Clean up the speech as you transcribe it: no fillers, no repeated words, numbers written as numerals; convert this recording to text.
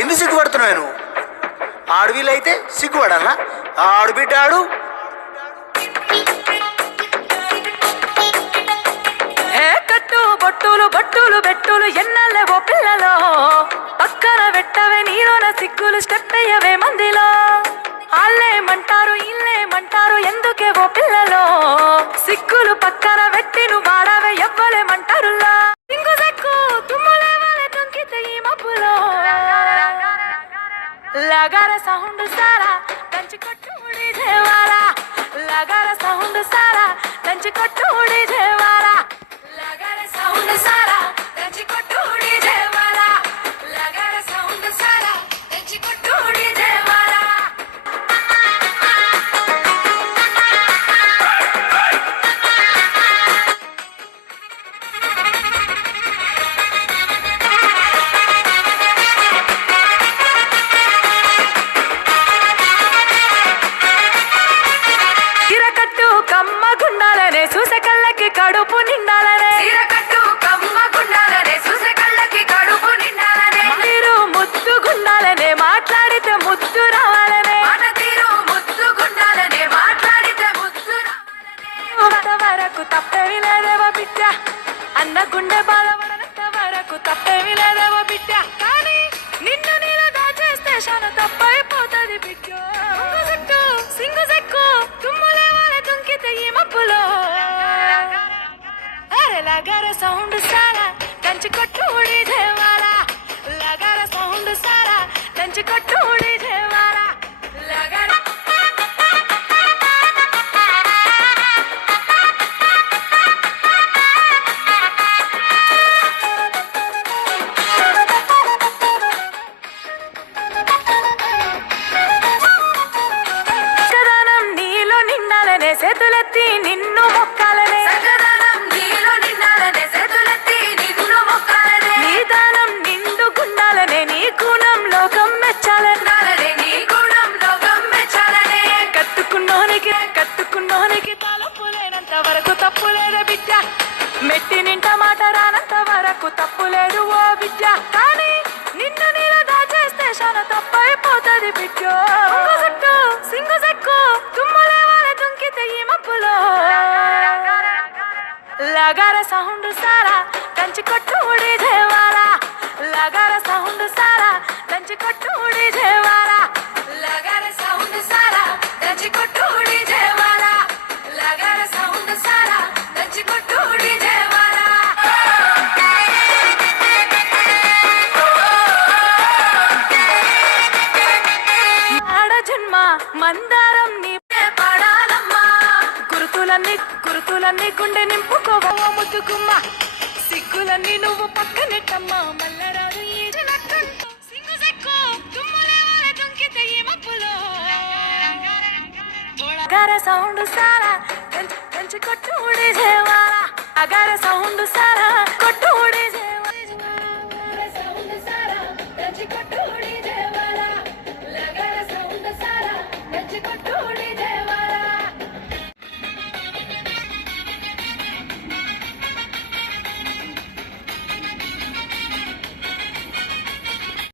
ఎందుకు సిగ్గుపడుతున్నావు నువ్వు? ఆడవిల్లైతే సిగ్గుపడాలా? ఆడుబిడ్డాడు. కట్టు బొట్టులు బొట్టులు బెట్టులు ఎన్నెల్లవో పిల్లలో, పక్కన పెట్టవే నీలోన సిగ్గులు, స్టెప్ అయ్యవే మందిలో. ఆళ్ళేమంటారు ఇల్లేమంటారు ఎందుకేవో పిల్లలో, సిగ్గులు పక్కన పెట్టి నువ్వు వాడవే ఎవ్వలేమంటారులా. సింగు సెక్కు తుమ్ములేవాలే తొంకితే ఈ మబ్బులో, లగార సౌండ్ సారా దంచి కొట్టు డీజేవారా, లగార సౌండ్ సారా దంచి కొట్టు డీజేవారా, లగార సౌండ్ సారా దంచి కొట్టు డీజేవారా, లగార సౌండ్ సారా దంచి కొట్టు డీజేవారా. కమ్మ గుండాలనే చూసే కళ్ళకి కడుపు నిండాలనే, కమ్మ గుండాలనే చూసే కళ్ళకి కడుపు నిండాలనే, తీరు ముద్దు గుండాలనే మాట్లాడితే ముద్దు రావాలనే, తీరు ముద్దు గుండాలనే మాట్లాడితే ముద్దు రావాలనే. వరకు తప్పేవి లేదేవో బిడ్డ, అన్న గుండె బాధపడనంత వరకు తప్పేవి లేదేవో బిడ్డ, కానీ నిన్ను నేను దాచేస్తే చాలా తప్పైపోతుంది బిడ్డ. సింగు సెక్కు తుమ్ములేవాలే తుంకితే ఈ మబ్బులో, అరే లగార సౌండ్ సారా దంచి కొట్టు డీజేవారా, లగార సౌండ్ సారా దంచి కొట్టు డీజేవారా, లగార. చేతులెత్తి నిన్ను మొక్కాలనే, నీ దానం నిండు గుండాలనే, నీ గుణం లోకం మెచ్చాలనే, కట్టుకున్నోనికి తలుపులేనంత వరకు తప్పులేడు బిడ్డ, మెట్టి నింట మాట రానంత వరకు తప్పులేడు ఓ బిడ్డ, కానీ నిన్ను నేను దాచేస్తే చాలా తప్పైపోతుంది బిడ్డ. సింగు సెక్కు తుమ్ములేవాలే తుంకితే ఈ మబ్బులో, లగార సౌండ్ సారా దంచి కొట్టు డీజేవారా, లగార సౌండ్ సారా దంచి కొట్టు డీజేవారా, లగార సౌండ్ సారా దంచి కొట్టు డీజేవారా, లగార సౌండ్ సారా దంచి కొట్టు డీజేవారా. ఆడ జన్మ మందారం నీ పడాలమ్మా, గురుతులన్నీ గుండె నింపుకోవో ముద్దుకుమ్మ, సిగ్గులన్నీ నువ్వు పక్కనెట్టమ్మా మల్లరాదు ఈ జలకంట. సింగు సెక్కు తుమ్ములేవాలే తుంకితే ఈ మబ్బులో, లగార సౌండ్ సారా దంచి కొట్టు డీజేవారా, లగార సౌండ్ సారా కొట్టు డీజే.